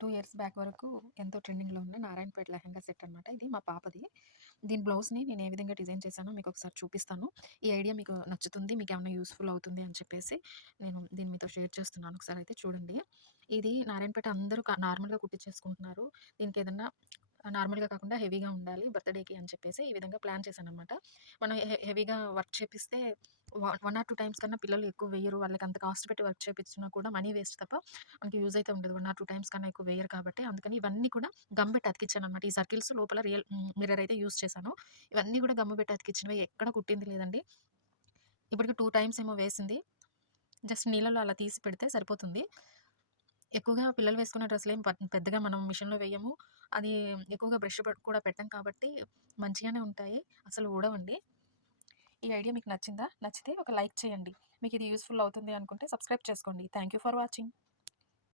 Two years back వరకు ఎంతో ట్రెండింగ్‌లో ఉన్న నారాయణపేట లెహంగా సెట్ అనమాట. ఇది మా పాపది. దీని బ్లౌజ్‌ని నేను ఏ విధంగా డిజైన్ చేశానో మీకు ఒకసారి చూపిస్తాను. ఈ ఐడియా మీకు నచ్చుతుంది. మీకు ఏమైనా యూస్ఫుల్ అవుతుంది అని చెప్పేసి నేను దీని మీతో షేర్ చేస్తున్నాను. ఒకసారి అయితే చూడండి. ఇది నారాయణపేట అందరూ నార్మల్‌గా కుట్టించేసుకుంటున్నారు. దీనికి ఏదన్నా నార్మల్‌గా కాకుండా హెవీగా ఉండాలి బర్త్‌డేకి అని చెప్పేసి ఈ విధంగా ప్లాన్ చేశాననమాట. మనం హెవీగా వర్క్ చేపిస్తే one one or two times కన్నా పిల్లలు ఎక్కువ వేయరు. వాళ్ళకి అంత కాస్ట్ పెట్టి వర్క్ చేపించినా కూడా మనీ వేస్ట్ తప్ప మనకి యూజ్ అయితే ఉండదు. వన్ ఆర్ టూ టైమ్స్ కన్నా ఎక్కువ వేయరు కాబట్టి అందుకని ఇవన్నీ కూడా గమ్ పెట్టి అతికిచ్చాననమాట. ఈ సర్కిల్స్ లోపల రియల్ మిర్రర్ అయితే యూజ్ చేశాను. ఇవన్నీ కూడా గమ్ము పెట్టి అతికిచ్చినవి ఎక్కడ కుట్టింది లేదండి. ఇప్పటికి టూ టైమ్స్ ఏమో వేసింది. జస్ట్ నీళ్ళలో అలా తీసి పెడితే సరిపోతుంది. ఎక్కువగా పిల్లలు వేసుకునే డ్రెస్సులు ఏం పెద్దగా మనం మిషన్‌లో వేయము. అది ఎక్కువగా బ్రష్ కూడా పెట్టం కాబట్టి మంచిగానే ఉంటాయి. అసలు ఊడవండి. ఈ ఐడియా మీకు నచ్చిందా? నచ్చితే ఒక లైక్ చేయండి. మీకు ఇది యూస్ఫుల్ అవుతుంది అనుకుంటే సబ్స్క్రైబ్ చేసుకోండి. Thank you for watching.